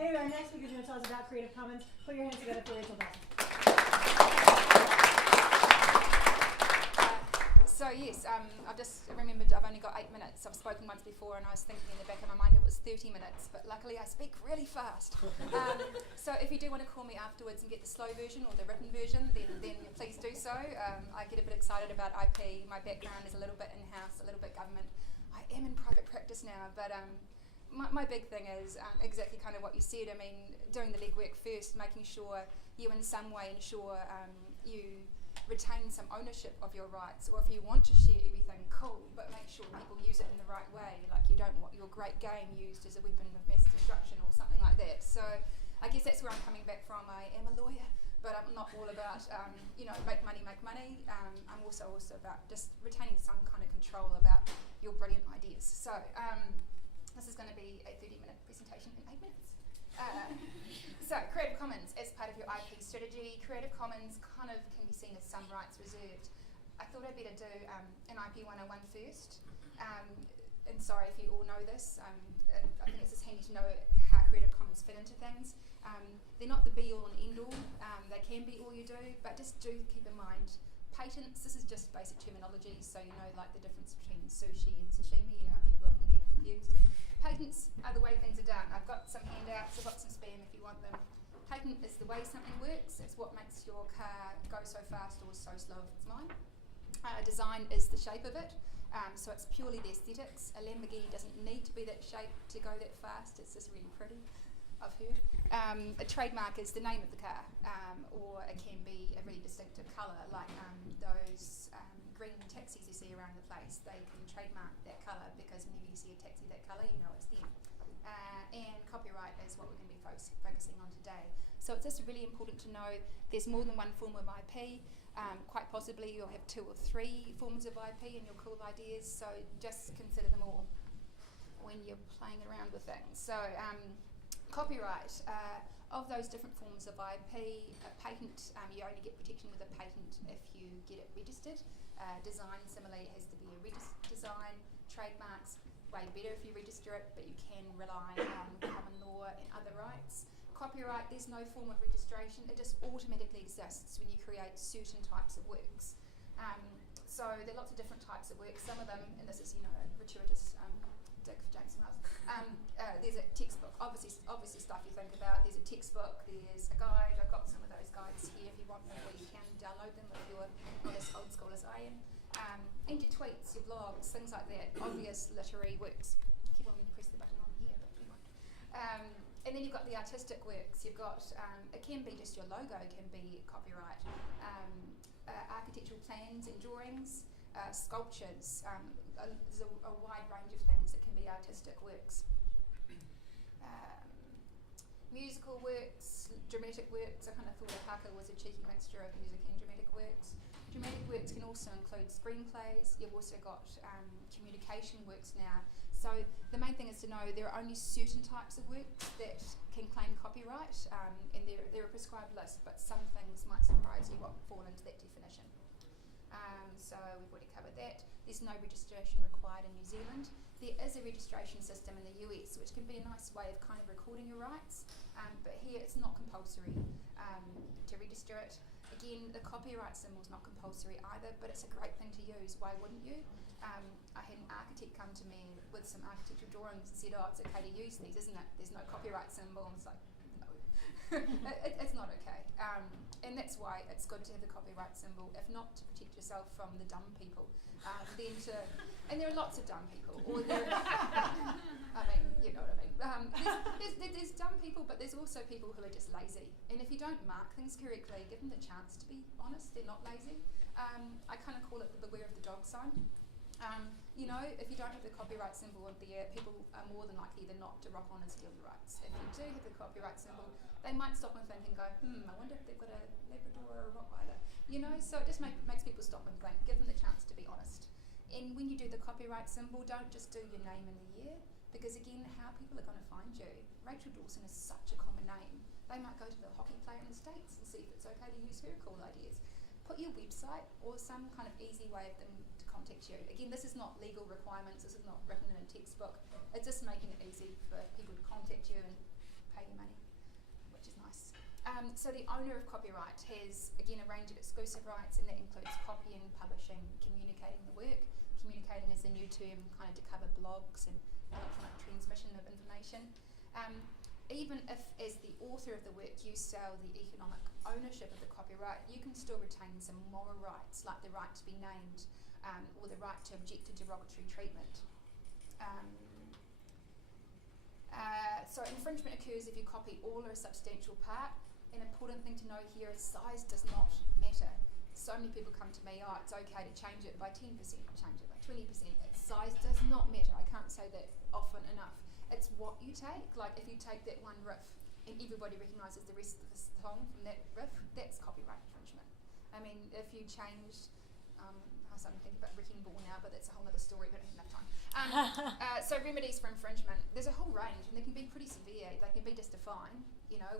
Anyway, our next speaker is going to tell us about Creative Commons. Put your hands together for Rachel Dawson. So yes, I've just remembered I've only got 8 minutes. I've spoken once before and I was thinking in the back of my mind it was 30 minutes, but luckily I speak really fast. So if you do want to call me afterwards and get the slow version or the written version, then please do so. I get a bit excited about IP. My background is a little bit in-house, a little bit government. I am in private practice now, but my big thing is exactly kind of what you said. I mean, doing the legwork first, making sure you in some way ensure you retain some ownership of your rights, or if you want to share everything, cool, but make sure people use it in the right way. Like you don't want your great game used as a weapon of mass destruction or something like that. So I guess that's where I'm coming back from. I am a lawyer, but I'm not all about make money. I'm also about just retaining some kind of control about your brilliant ideas. So this is going to be a 30-minute presentation in 8 minutes. So Creative Commons as part of your IP strategy. Creative Commons kind of can be seen as some rights reserved. I thought I'd better do an IP 101 first. And sorry if you all know this. I think it's just handy to know how Creative Commons fit into things. They're not the be-all and end-all. They can be all you do, but just do keep in mind patents. This is just basic terminology, so you know like the difference between sushi and sashimi. You know how people often get confused. Patents are the way things are done. I've got some handouts, I've got some spam if you want them. Patent is the way something works. It's what makes your car go so fast or so slow if it's mine. Design is the shape of it, so it's purely the aesthetics. A Lamborghini doesn't need to be that shape to go that fast, it's just really pretty, I've heard. A trademark is the name of the car, or it can be a really distinctive colour, like those green taxis you see around the place. They can trademark that colour because whenever you see a taxi that colour, you know it's them. And copyright is what we're going to be focusing on today. So it's just really important to know there's more than one form of IP. Quite possibly you'll have 2 or 3 forms of IP in your cool ideas, so just consider them all when you're playing around with things. So copyright, of those different forms of IP, a patent, you only get protection with a patent if you get it registered. Design, similarly, has to be a registered design. Trademarks, way better if you register it, but you can rely on common law and other rights. Copyright, there's no form of registration, it just automatically exists when you create certain types of works. So there are lots of different types of works. Some of them, and this is a gratuitous dig for James and Miles, there's a textbook, obviously stuff you think about. There's a textbook, there's a guide. I've got some of those guides here if you want them, or you can download them if you're not as old school as I am. And your tweets, your blogs, things like that, obvious literary works. Keep on press the button on here, but we won't. And then you've got the artistic works. You've got, it can be just your logo, can be copyright. Architectural plans and drawings, sculptures. There's a wide range of things that can be artistic works. Musical works, dramatic works. I kind of thought a haka was a cheeky mixture of music and dramatic works. Dramatic works can also include screenplays. You've also got communication works now. So the main thing is to know there are only certain types of works that can claim copyright, and they're a prescribed list, but some things might surprise you what fall into that definition. So we've already covered that. There's no registration required in New Zealand. There is a registration system in the US, which can be a nice way of kind of recording your rights, but here it's not compulsory to register it. Again, the copyright symbol is not compulsory either, but it's a great thing to use. Why wouldn't you? I had an architect come to me with some architectural drawings and said, "Oh, it's okay to use these, isn't it? There's no copyright symbol." And it's like, no, it's not okay. And that's why it's good to have the copyright symbol, if not to protect yourself from the dumb people, then to, and there are lots of dumb people. Or I mean, you know what I mean. There's dumb people, but there's also people who are just lazy. And if you don't mark things correctly, give them the chance to be honest. They're not lazy. I kind of call it the beware of the dog sign. If you don't have the copyright symbol up there, people are more than likely than not to rock on and steal your rights. If you do have the copyright symbol, they might stop and think and go, I wonder if they've got a Labrador or a Rottweiler. So it just makes people stop and think. Give them the chance to be honest. And when you do the copyright symbol, don't just do your name and the year, because again, how people are going to find you. Rachel Dawson is such a common name. They might go to the hockey player in the States and see if it's okay to use her cool ideas. Put your website or some kind of easy way of them to contact you. Again, this is not legal requirements, this is not written in a textbook. It's just making it easy for people to contact you and pay you money, which is nice. So the owner of copyright has, again, a range of exclusive rights, and that includes copying, publishing, communicating the work. Communicating is the new term kind of to cover blogs and electronic transmission of information. Even if, as the author of the work, you sell the economic ownership of the copyright, you can still retain some moral rights, like the right to be named, or the right to object to derogatory treatment. So infringement occurs if you copy all or a substantial part. An important thing to know here is size does not matter. So many people come to me, it's okay to change it by 10%, change it by 20%. Size does not matter. I can't say that often enough. It's what you take. Like if you take that one riff and everybody recognises the rest of the song from that riff, that's copyright infringement. I mean, if you changed, I'm thinking about Wrecking Ball now, but that's a whole other story, we don't have enough time. So remedies for infringement, there's a whole range, and they can be pretty severe. They can be just a fine,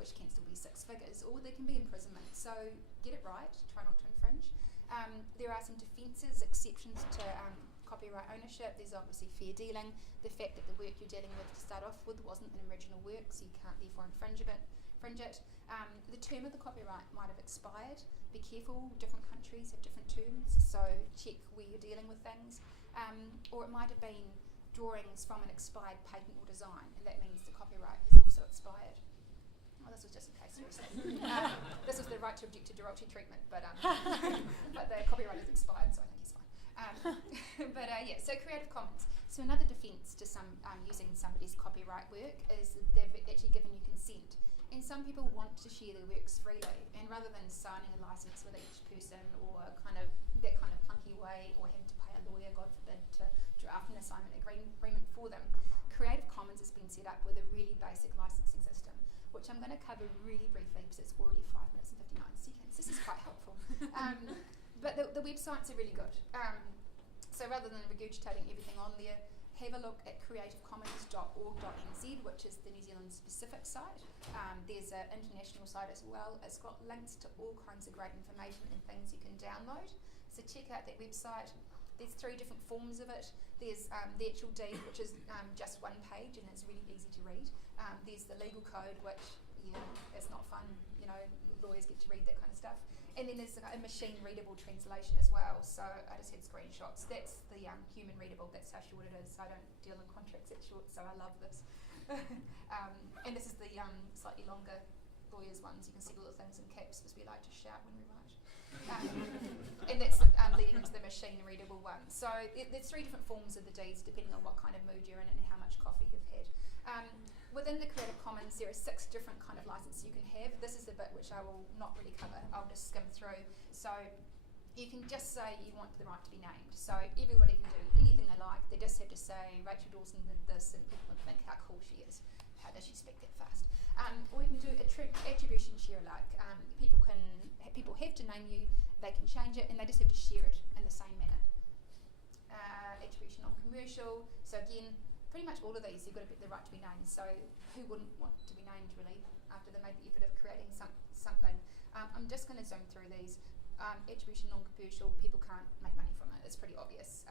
which can still be 6 figures, or they can be imprisonment. So get it right, try not to infringe. There are some defences, exceptions to copyright ownership. There's obviously fair dealing, the fact that the work you're dealing with to start off with wasn't an original work, so you can't therefore infringe it. The term of the copyright might have expired. Be careful, different countries have different terms, so check where you're dealing with things. Or it might have been drawings from an expired patent or design, and that means the copyright has also expired. Oh, this was just in case, seriously. This is the right to object to derogatory treatment, but the copyright has expired, so I think he's fine. So Creative Commons. So another defence to some using somebody's copyright work is that they've actually given you consent. And some people want to share their works freely, and rather than signing a license with each person or that kind of clunky way, or having to pay a lawyer, God forbid, to draft an assignment agreement for them, Creative Commons has been set up with a really basic licensing system, which I'm going to cover really briefly because it's already 5 minutes and 59 seconds. This is quite helpful. But the websites are really good. So rather than regurgitating everything on there, have a look at creativecommons.org.nz, which is the New Zealand specific site. There's an international site as well. It's got links to all kinds of great information and things you can download. So check out that website. There's 3 different forms of it. There's the actual deed, which is just 1 page and it's really easy to read. There's the legal code, which, it's not fun. Lawyers get to read that kind of stuff. And then there's a machine readable translation as well. So I just had screenshots. That's the human readable. That's how short it is. I don't deal in contracts that short, so I love this. And this is the slightly longer lawyers ones. You can see the little things in caps because we like to shout when we write. And that's leading into the machine readable one. So there's 3 different forms of the deeds depending on what kind of mood you're in and how much coffee you've had. Within the Creative Commons, there are 6 different kind of licenses you can have. This is the bit which I will not really cover. I'll just skim through. So you can just say you want the right to be named. So everybody can do anything they like. They just have to say Rachel Dawson did this, and people will think how cool she is. How does she speak that fast? Or you can do attribution share alike. People have to name you. They can change it, and they just have to share it in the same manner. Attribution non-commercial. So again, pretty much all of these, you've got to get the right to be named. So who wouldn't want to be named, really, after they made the effort of creating something? I'm just going to zoom through these. Attribution non-commercial, people can't make money from it. It's pretty obvious.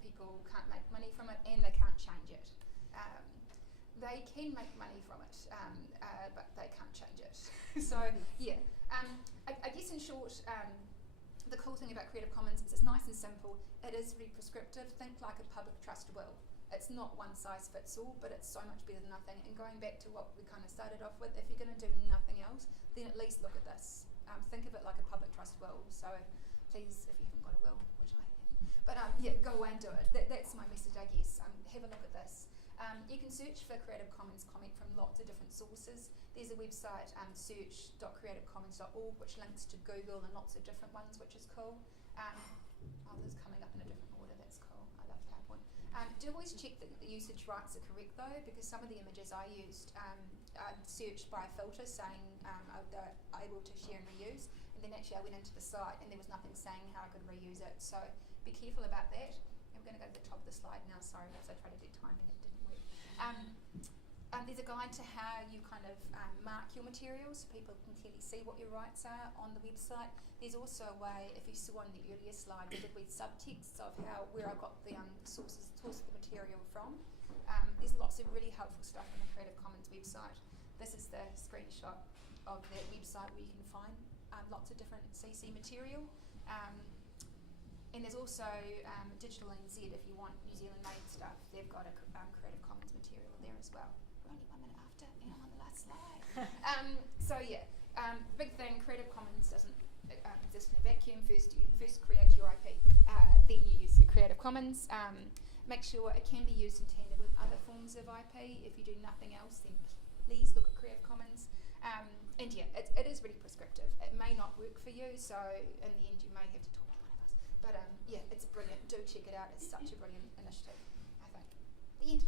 People can't make money from it, and they can't change it. They can make money from it, but they can't change it. So, yeah. I guess in short, the cool thing about Creative Commons is it's nice and simple. It is very prescriptive. Think like a public trust will. It's not one size fits all, but it's so much better than nothing. And going back to what we kind of started off with, if you're going to do nothing else, then at least look at this. Think of it like a public trust will. So please, if you haven't got a will, which I haven't, but go away and do it. That's my message, I guess. Have a look at this. You can search for Creative Commons comment from lots of different sources. There's a website, search.creativecommons.org, which links to Google and lots of different ones, which is cool. This is coming up in a different order. That's cool. I love PowerPoint. Do always check that the usage rights are correct though, because some of the images I used searched by a filter saying they're able to share and reuse, and then actually I went into the site and there was nothing saying how I could reuse it. So be careful about that. I'm going to go to the top of the slide now. Sorry, because I tried to do timing, it didn't work. There's a guide to how you kind of mark your materials so people can clearly see what your rights are on the website. There's also a way, if you saw on the earlier slide, we did read subtexts of where I got the source of the material from. There's lots of really helpful stuff on the Creative Commons website. this is the screenshot of their website where you can find lots of different CC material. And there's also Digital NZ if you want New Zealand made stuff. They've got a Creative Commons material there as well. We're only 1 minute after and I'm on the last slide. Big thing, Creative Commons doesn't exist in a vacuum. First you create your IP, then you use your Creative Commons. Make sure it can be used in tandem with other forms of IP. If you do nothing else, then please look at Creative Commons. And yeah, it is really prescriptive. It may not work for you, so in the end you may have to talk to one of us. But yeah, it's brilliant. Do check it out. It's such a brilliant initiative, I think. The end.